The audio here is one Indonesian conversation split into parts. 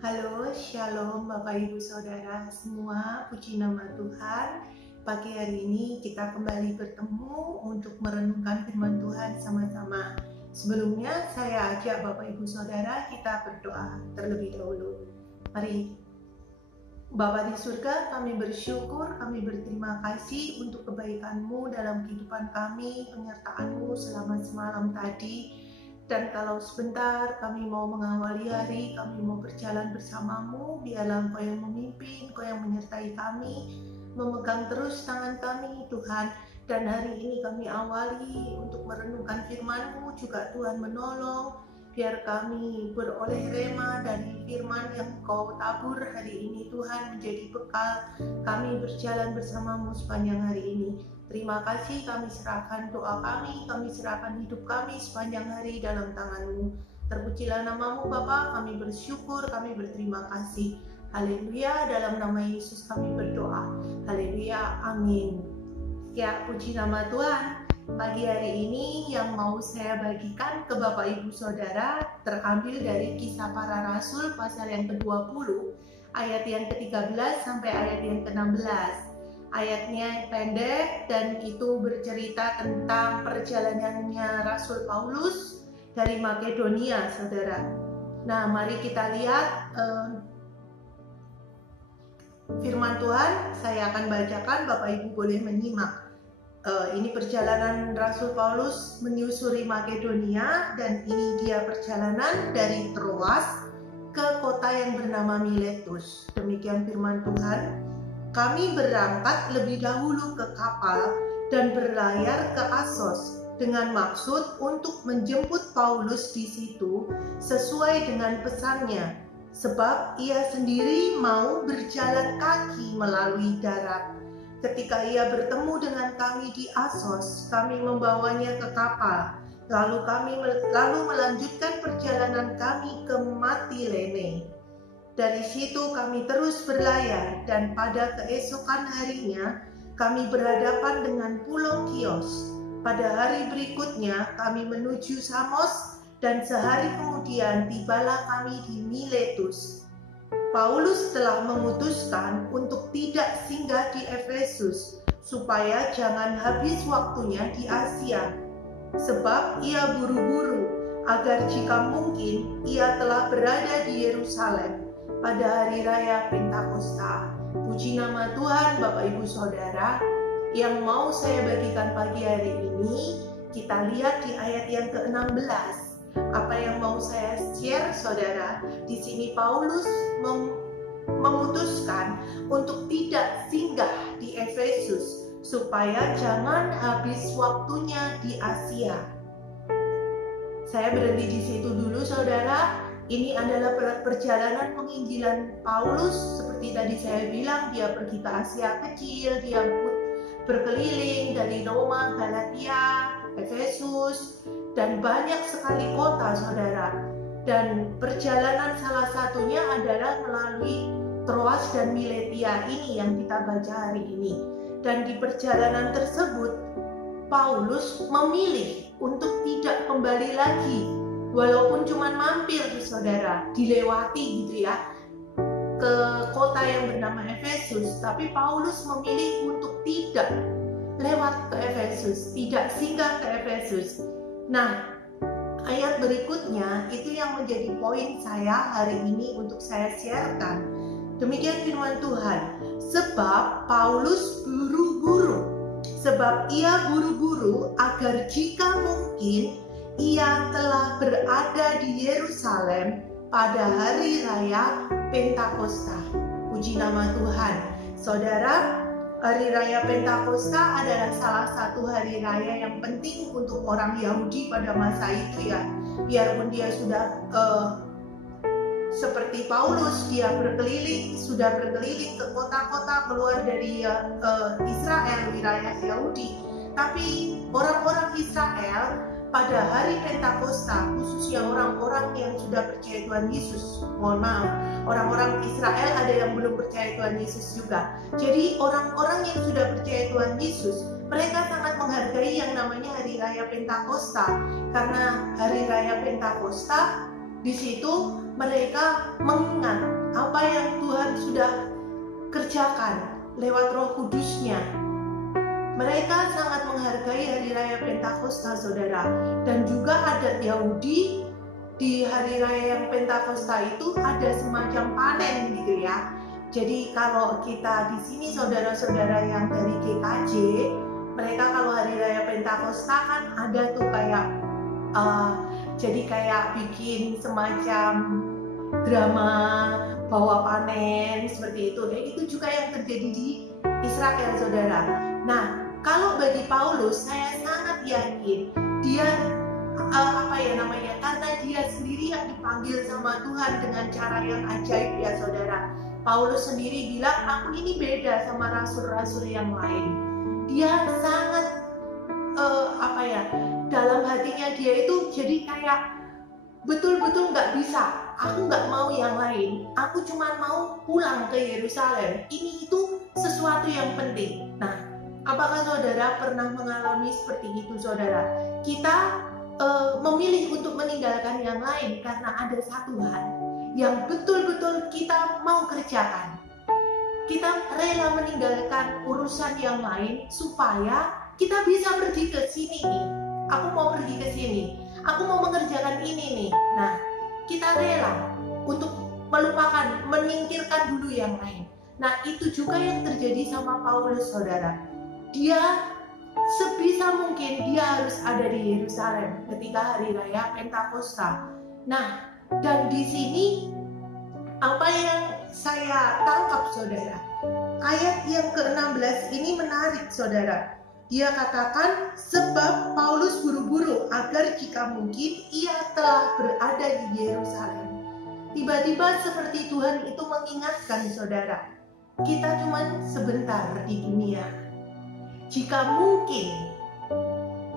Halo, Shalom Bapak Ibu Saudara semua, puji nama Tuhan. Pagi hari ini kita kembali bertemu untuk merenungkan firman Tuhan sama-sama. Sebelumnya saya ajak Bapak Ibu Saudara kita berdoa terlebih dahulu. Mari. Bapa di surga, kami bersyukur, kami berterima kasih untuk kebaikan-Mu dalam kehidupan kami, penyertaan-Mu selama semalam tadi. Dan kalau sebentar kami mau mengawali hari, kami mau berjalan bersamamu, biarlah Engkau yang memimpin, Engkau yang menyertai kami, memegang terus tangan kami Tuhan. Dan hari ini kami awali untuk merenungkan firman-Mu, juga Tuhan menolong, biar kami beroleh rema dari firman yang Engkau tabur hari ini Tuhan, menjadi bekal kami berjalan bersamamu sepanjang hari ini. Terima kasih, kami serahkan doa kami serahkan hidup kami sepanjang hari dalam tangan-Mu. Terpujilah nama-Mu Bapa, kami bersyukur, kami berterima kasih. Haleluya, dalam nama Yesus kami berdoa. Haleluya, amin. Ya, puji nama Tuhan. Pagi hari ini yang mau saya bagikan ke Bapak Ibu Saudara terambil dari Kisah Para Rasul pasal yang ke-20, ayat yang ke-13 sampai ayat yang ke-16. Ayatnya pendek dan itu bercerita tentang perjalanannya Rasul Paulus dari Makedonia, saudara. Nah, mari kita lihat firman Tuhan. Saya akan bacakan, Bapak Ibu boleh menyimak. Ini perjalanan Rasul Paulus menyusuri Makedonia, dan ini dia perjalanan dari Troas ke kota yang bernama Miletus. Demikian firman Tuhan. Kami berangkat lebih dahulu ke kapal dan berlayar ke Assos dengan maksud untuk menjemput Paulus di situ sesuai dengan pesannya, sebab ia sendiri mau berjalan kaki melalui darat. Ketika ia bertemu dengan kami di Assos, kami membawanya ke kapal, lalu melanjutkan perjalanan kami ke Mitilene. Dari situ kami terus berlayar, dan pada keesokan harinya kami berhadapan dengan Pulau Kios. Pada hari berikutnya kami menuju Samos, dan sehari kemudian tibalah kami di Miletus. Paulus telah memutuskan untuk tidak singgah di Efesus, supaya jangan habis waktunya di Asia, sebab ia buru-buru agar jika mungkin ia telah berada di Yerusalem pada hari raya Pentakosta. Puji nama Tuhan. Bapak Ibu Saudara, yang mau saya bagikan pagi hari ini, kita lihat di ayat yang ke-16. Apa yang mau saya share, saudara? Di sini Paulus memutuskan untuk tidak singgah di Efesus, supaya jangan habis waktunya di Asia. Saya berhenti di situ dulu, saudara. Ini adalah perjalanan penginjilan Paulus. Seperti tadi saya bilang, dia pergi ke Asia Kecil, dia berkeliling dari Roma, Galatia, Efesus, dan banyak sekali kota, saudara. Dan perjalanan salah satunya adalah melalui Troas dan Miletia ini yang kita baca hari ini. Dan di perjalanan tersebut, Paulus memilih untuk tidak kembali lagi, walaupun cuma mampir, saudara, dilewati gitu ya, ke kota yang bernama Efesus. Tapi Paulus memilih untuk tidak lewat ke Efesus, tidak singgah ke Efesus. Nah, ayat berikutnya itu yang menjadi poin saya hari ini untuk saya sharekan. Demikian firman Tuhan. Sebab Paulus ia buru-buru agar jika mungkin ia telah berada di Yerusalem pada hari raya Pentakosta. Puji nama Tuhan. Saudara, hari raya Pentakosta adalah salah satu hari raya yang penting untuk orang Yahudi pada masa itu ya. Biarpun dia sudah seperti Paulus, dia sudah berkeliling ke kota-kota keluar dari Israel, wilayah Yahudi. Tapi orang-orang Israel pada hari Pentakosta, khususnya orang-orang yang sudah percaya Tuhan Yesus, mohon maaf, orang-orang Israel ada yang belum percaya Tuhan Yesus juga. Jadi orang-orang yang sudah percaya Tuhan Yesus, mereka sangat menghargai yang namanya hari raya Pentakosta, karena hari raya Pentakosta Di situ mereka mengingat apa yang Tuhan sudah kerjakan lewat Roh Kudus-Nya. Mereka sangat menghargai hari raya Pentakosta, saudara. Dan juga adat Yahudi di hari raya yang Pentakosta itu ada semacam panen gitu ya. Jadi kalau kita di sini saudara-saudara yang dari GKJ, mereka kalau hari raya Pentakosta kan ada tuh kayak jadi kayak bikin semacam drama bawa panen seperti itu. Dan itu juga yang terjadi di Israel, saudara. Nah, kalau bagi Paulus, saya sangat yakin dia karena dia sendiri yang dipanggil sama Tuhan dengan cara yang ajaib ya, saudara. Paulus sendiri bilang, aku ini beda sama rasul-rasul yang lain. Dia sangat dalam hatinya dia itu jadi kayak betul-betul nggak bisa. Aku nggak mau yang lain. Aku cuma mau pulang ke Yerusalem. Ini itu sesuatu yang penting. Nah, apakah saudara pernah mengalami seperti itu, saudara? Kita memilih untuk meninggalkan yang lain karena ada satu hal yang betul-betul kita mau kerjakan. Kita rela meninggalkan urusan yang lain supaya kita bisa pergi ke sini nih. Aku mau pergi ke sini. Aku mau mengerjakan ini nih. Nah, kita rela untuk melupakan, menyingkirkan dulu yang lain. Nah, itu juga yang terjadi sama Paulus, saudara. Dia sebisa mungkin dia harus ada di Yerusalem ketika hari raya Pentakosta. Nah, dan di sini apa yang saya tangkap, saudara, ayat yang ke-16 ini menarik, saudara. Dia katakan, sebab Paulus buru-buru agar jika mungkin ia telah berada di Yerusalem. Tiba-tiba seperti Tuhan itu mengingatkan, saudara, kita cuma sebentar di dunia. Jika mungkin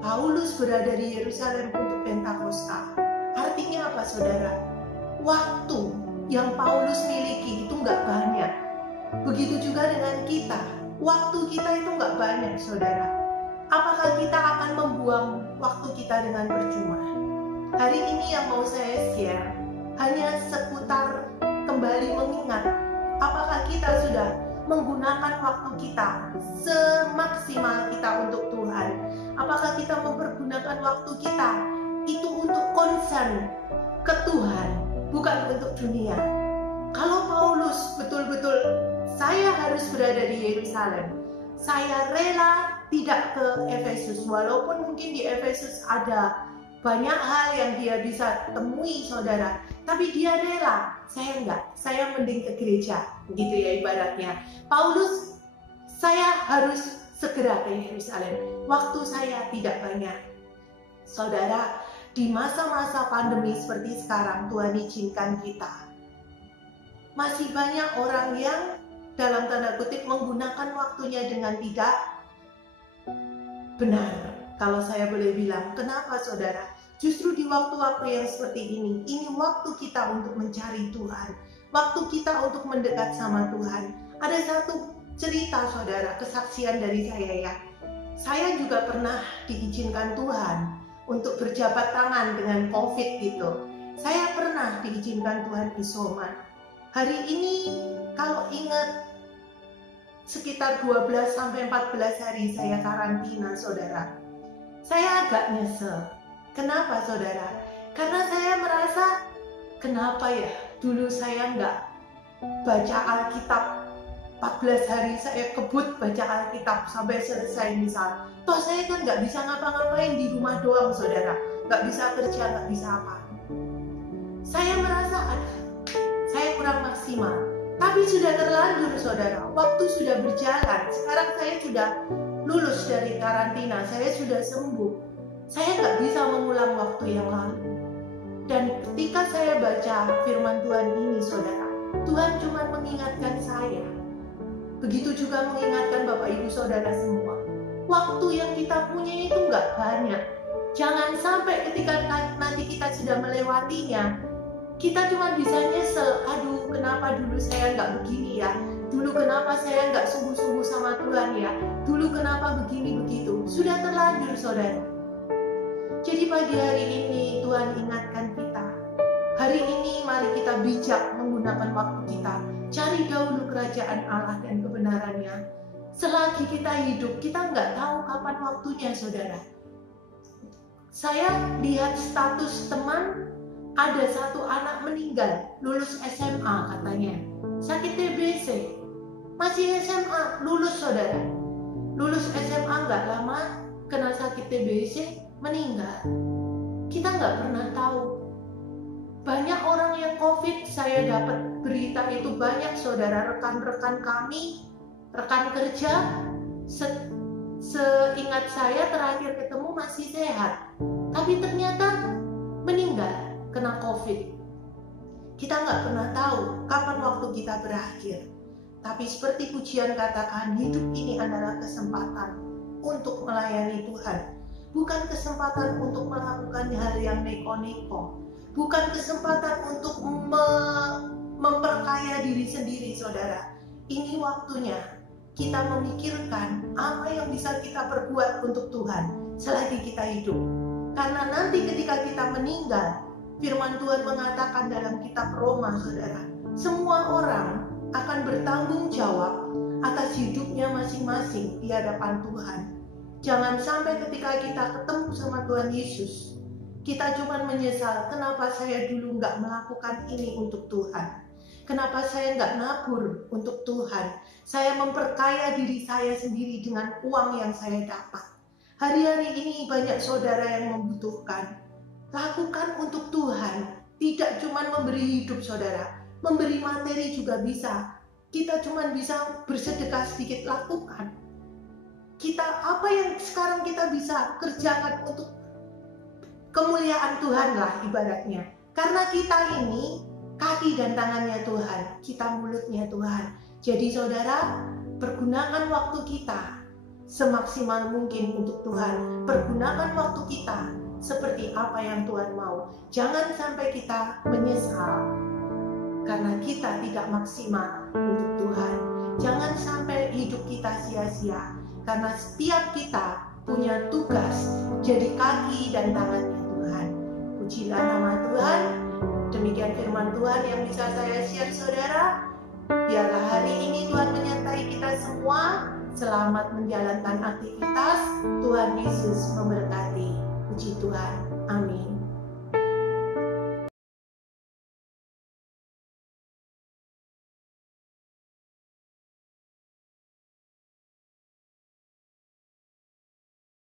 Paulus berada di Yerusalem untuk Pentakosta, artinya apa, saudara? Waktu yang Paulus miliki itu nggak banyak. Begitu juga dengan kita. Waktu kita itu nggak banyak, saudara. Apakah kita akan membuang waktu kita dengan percuma? Hari ini yang mau saya share hanya seputar kembali mengingat apakah kita sudah menggunakan waktu kita semaksimal kita untuk Tuhan. Apakah kita mempergunakan waktu kita itu untuk concern ke Tuhan, bukan untuk dunia. Kalau Paulus betul-betul saya harus berada di Yerusalem, saya rela tidak ke Efesus, walaupun mungkin di Efesus ada banyak hal yang dia bisa temui, saudara, tapi dia rela. Saya enggak, saya mending ke gereja, begitu ya ibaratnya. Paulus, saya harus segera ke Yerusalem, waktu saya tidak banyak. Saudara, di masa-masa pandemi seperti sekarang, Tuhan izinkan kita, masih banyak orang yang dalam tanda kutip menggunakan waktunya dengan tidak benar. Kalau saya boleh bilang, kenapa, saudara? Justru di waktu-waktu yang seperti ini waktu kita untuk mencari Tuhan, waktu kita untuk mendekat sama Tuhan. Ada satu cerita, saudara, kesaksian dari saya ya. Saya juga pernah diizinkan Tuhan untuk berjabat tangan dengan COVID gitu. Saya pernah diizinkan Tuhan isoman. Hari ini kalau ingat, sekitar 12-14 hari saya karantina, saudara. Saya agak nyesel. Kenapa, saudara? Karena saya merasa, kenapa ya dulu saya nggak baca Alkitab 14 hari, saya kebut baca Alkitab sampai selesai misal. Toh saya kan nggak bisa ngapa-ngapain di rumah doang, saudara. Nggak bisa kerja, nggak bisa apa. Saya merasa, saya kurang maksimal. Tapi sudah terlanjur, saudara. Waktu sudah berjalan. Sekarang saya sudah lulus dari karantina. Saya sudah sembuh. Saya nggak bisa mengulang waktu yang lalu. Dan ketika saya baca firman Tuhan ini, saudara, Tuhan cuma mengingatkan saya. Begitu juga mengingatkan Bapak Ibu Saudara semua. Waktu yang kita punya itu nggak banyak. Jangan sampai ketika nanti kita sudah melewatinya, kita cuma bisa nyesel, aduh kenapa dulu saya nggak begini ya, dulu kenapa saya nggak sungguh-sungguh sama Tuhan ya, dulu kenapa begini begitu. Sudah terlanjur, saudara. Jadi pagi hari ini Tuhan ingatkan kita, Hari ini mari kita bijak menggunakan waktu kita. Cari dahulu kerajaan Allah dan kebenarannya. Selagi kita hidup, kita nggak tahu kapan waktunya, saudara. Saya lihat status teman, ada satu anak meninggal, lulus SMA katanya. Sakit TBC, masih SMA, lulus saudara. Lulus SMA nggak lama, kena sakit TBC, meninggal. Kita nggak pernah tahu. Banyak orang yang COVID, saya dapat berita itu banyak saudara, rekan-rekan kami, rekan kerja, seingat saya terakhir ketemu masih sehat, tapi ternyata meninggal kena COVID. Kita nggak pernah tahu kapan waktu kita berakhir. Tapi seperti pujian katakan, hidup ini adalah kesempatan untuk melayani Tuhan. Bukan kesempatan untuk melakukan hal yang neko-neko. Bukan kesempatan untuk memperkaya diri sendiri, saudara. Ini waktunya kita memikirkan apa yang bisa kita perbuat untuk Tuhan selagi kita hidup. Karena nanti ketika kita meninggal, firman Tuhan mengatakan dalam kitab Roma, saudara, semua orang akan bertanggung jawab atas hidupnya masing-masing di hadapan Tuhan. Jangan sampai ketika kita ketemu sama Tuhan Yesus, kita cuma menyesal, kenapa saya dulu nggak melakukan ini untuk Tuhan? Kenapa saya nggak nabur untuk Tuhan? Saya memperkaya diri saya sendiri dengan uang yang saya dapat. Hari-hari ini banyak saudara yang membutuhkan. Lakukan untuk Tuhan. Tidak cuma memberi hidup, saudara. Memberi materi juga bisa. Kita cuma bisa bersedekah sedikit, lakukan. Apa yang sekarang kita bisa kerjakan untuk kemuliaan Tuhan lah ibaratnya. Karena kita ini kaki dan tangannya Tuhan, kita mulutnya Tuhan. Jadi saudara, pergunakan waktu kita semaksimal mungkin untuk Tuhan. Pergunakan waktu kita seperti apa yang Tuhan mau. Jangan sampai kita menyesal karena kita tidak maksimal untuk Tuhan. Jangan sampai hidup kita sia-sia, karena setiap kita punya tugas jadi kaki dan tangannya Tuhan. Pujilah nama Tuhan. Demikian firman Tuhan yang bisa saya share, saudara. Biarlah hari ini Tuhan menyertai kita semua. Selamat menjalankan aktivitas. Tuhan Yesus memberkati. Puji Tuhan. Amin.